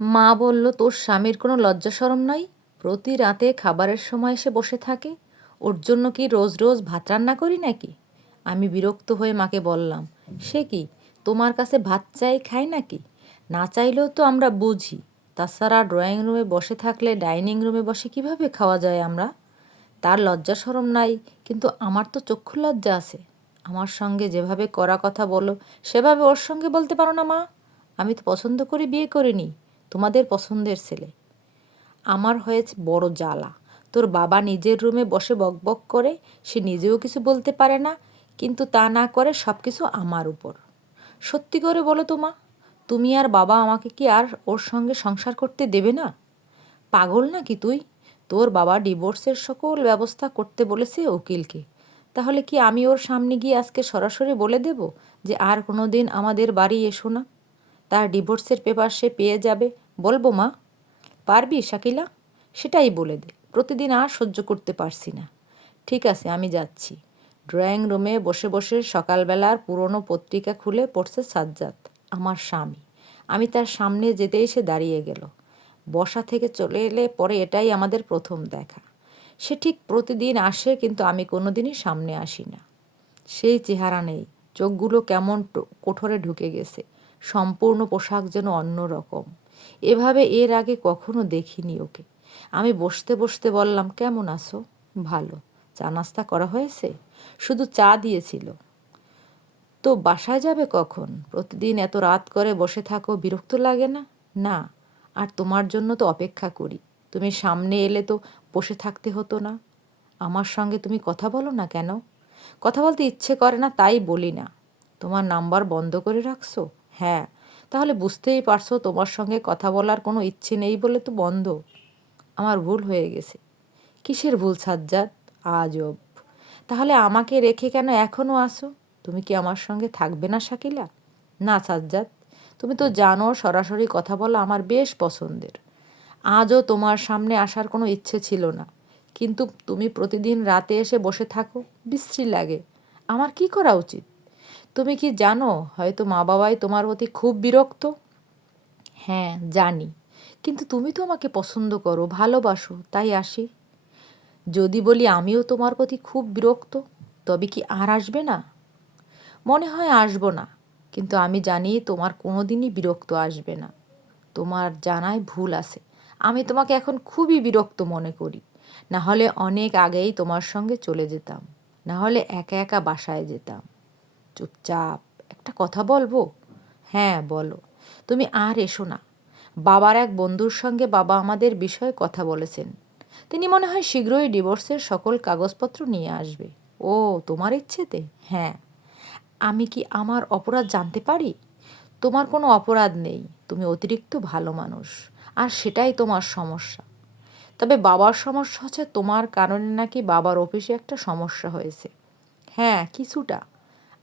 মা বলল, তোর স্বামীর কোনো লজ্জা শরম নাই? প্রতি রাতে খাবারের সময় এসে বসে থাকে। ওর জন্য কি রোজ রোজ ভাত রান্না করি নাকি? আমি বিরক্ত হয়ে মাকে বললাম, সে কি, তোমার কাছে ভাত চাই খাই নাকি? না চাইলেও তো আমরা বুঝি। তাছাড়া ড্রয়িং রুমে বসে থাকলে ডাইনিং রুমে বসে কিভাবে খাওয়া যায় আমরা? তার লজ্জা শরম নাই, কিন্তু আমার তো চক্ষু লজ্জা আছে। আমার সঙ্গে যেভাবে করা কথা বলো সেভাবে ওর সঙ্গে বলতে পারো না মা? আমি তো পছন্দ করে বিয়ে করিনি, তোমাদের পছন্দের ছেলে। আমার হয়েছে বড় জ্বালা। তোর বাবা নিজের রুমে বসে বকবক করে, সে নিজেও কিছু বলতে পারে না, কিন্তু তা না করে সব কিছু আমার উপর। সত্যি করে বলো তো মা, তুমি আর বাবা আমাকে কি আর ওর সঙ্গে সংসার করতে দেবে না? পাগল নাকি তুই? তোর বাবা ডিভোর্সের সকল ব্যবস্থা করতে বলেছে উকিলকে। তাহলে কি আমি ওর সামনে গিয়ে আজকে সরাসরি বলে দেব যে আর কোনো দিন আমাদের বাড়ি এসো না? তার ডিভোর্সের পেপার সে পেয়ে যাবে। বলবো মা? পারবি শাকিলা? সেটাই বলে দে। প্রতিদিন আর সহ্য করতে পারছি না। ঠিক আছে, আমি যাচ্ছি। ড্রয়িং রুমে বসে বসে সকালবেলার পুরনো পত্রিকা খুলে পড়ছে সাজ্জাদ, আমার স্বামী। আমি তার সামনে যেতেই সে দাঁড়িয়ে গেল। বসা থেকে চলে এলে পরে এটাই আমাদের প্রথম দেখা। সে ঠিক প্রতিদিন আসে, কিন্তু আমি কোনোদিনই সামনে আসি না। সেই চেহারা নেই, চোখগুলো কেমন কোঠরে ঢুকে গেছে, সম্পূর্ণ পোশাক যেন অন্য রকম। এভাবে এর আগে কখনো দেখিনি ওকে। আমি বসতে বসতে বললাম, কেমন আছো? ভালো। চা নাস্তা করা হয়েছে? শুধু চা দিয়েছিল। তো বাসায় যাবে কখন? প্রতিদিন এত রাত করে বসে থাকো, বিরক্ত লাগে না? না। আর তোমার জন্য তো অপেক্ষা করি। তুমি সামনে এলে তো বসে থাকতে হতো না। আমার সঙ্গে তুমি কথা বলো না কেন? কথা বলতে ইচ্ছে করে না তাই বলি না। তোমার নাম্বার বন্ধ করে রাখছো? হ্যাঁ। তাহলে বুঝতেই পারছো তোমার সঙ্গে কথা বলার কোনো ইচ্ছে নেই বলে তো বন্ধ। আমার ভুল হয়ে গেছে। কিসের ভুল সাজ্জাদ? আজব। তাহলে আমাকে রেখে কেন এখনও আসো? তুমি কি আমার সঙ্গে থাকবে না শাকিলা? না সাজ্জাদ, তুমি তো জানো সরাসরি কথা বলা আমার বেশ পছন্দের। আজও তোমার সামনে আসার কোনো ইচ্ছে ছিল না, কিন্তু তুমি প্রতিদিন রাতে এসে বসে থাকো, বিশ্রী লাগে। আমার কি করা উচিত? তুমি কি জানো হয়তো মা বাবাই তোমার প্রতি খুব বিরক্ত? হ্যাঁ জানি, কিন্তু তুমি তো আমাকে পছন্দ করো, ভালোবাসো, তাই আসি। যদি বলি আমিও তোমার প্রতি খুব বিরক্ত, তবে কি আর আসবে না? মনে হয় আসবো না, কিন্তু আমি জানি তোমার কোনো দিনই বিরক্ত আসবে না। তোমার জানায় ভুল আছে। আমি তোমাকে এখন খুবই বিরক্ত মনে করি। না হলে অনেক আগেই তোমার সঙ্গে চলে যেতাম। না হলে একা একা বাসায় যেতাম। চুপচাপ একটা কথা বলবো? হ্যাঁ বলো। তুমি আর এসো না। বাবার এক বন্ধুর সঙ্গে বাবা আমাদের বিষয়ে কথা বলেছেন। তিনি মনে হয় শীঘ্রই ডিভোর্সের সকল কাগজপত্র নিয়ে আসবে। ও, তোমার ইচ্ছেতে? হ্যাঁ। আমি কি আমার অপরাধ জানতে পারি? তোমার কোনো অপরাধ নেই, তুমি অতিরিক্ত ভালো মানুষ, আর সেটাই তোমার সমস্যা। তবে বাবার সমস্যা হচ্ছে তোমার কারণে নাকি বাবার অফিসে একটা সমস্যা হয়েছে। হ্যাঁ কিছুটা।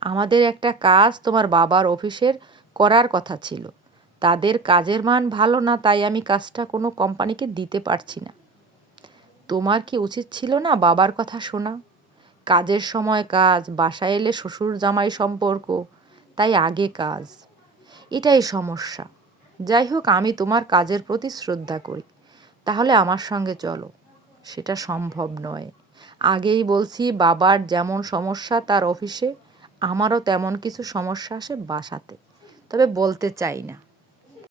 আমাদের একটা কাজ তোমার বাবার অফিসের করার কথা ছিল। তাদের কাজের মান ভালো না, তাই আমি কাজটা কোনো কোম্পানিকে দিতে পারছি না। তোমার কি উচিত ছিল না বাবার কথা শোনা? কাজের সময় কাজ, বাসায় এলে শ্বশুর জামাই সম্পর্ক, তাই আগে কাজ। এটাই সমস্যা। যাই হোক, আমি তোমার কাজের প্রতি শ্রদ্ধা করি। তাহলে আমার সঙ্গে চলো। সেটা সম্ভব নয়। আগেই বলছি, বাবার যেমন সমস্যা তার অফিসে, আমারও তেমন কিছু সমস্যা আসে বাসাতে, তবে বলতে চাই না।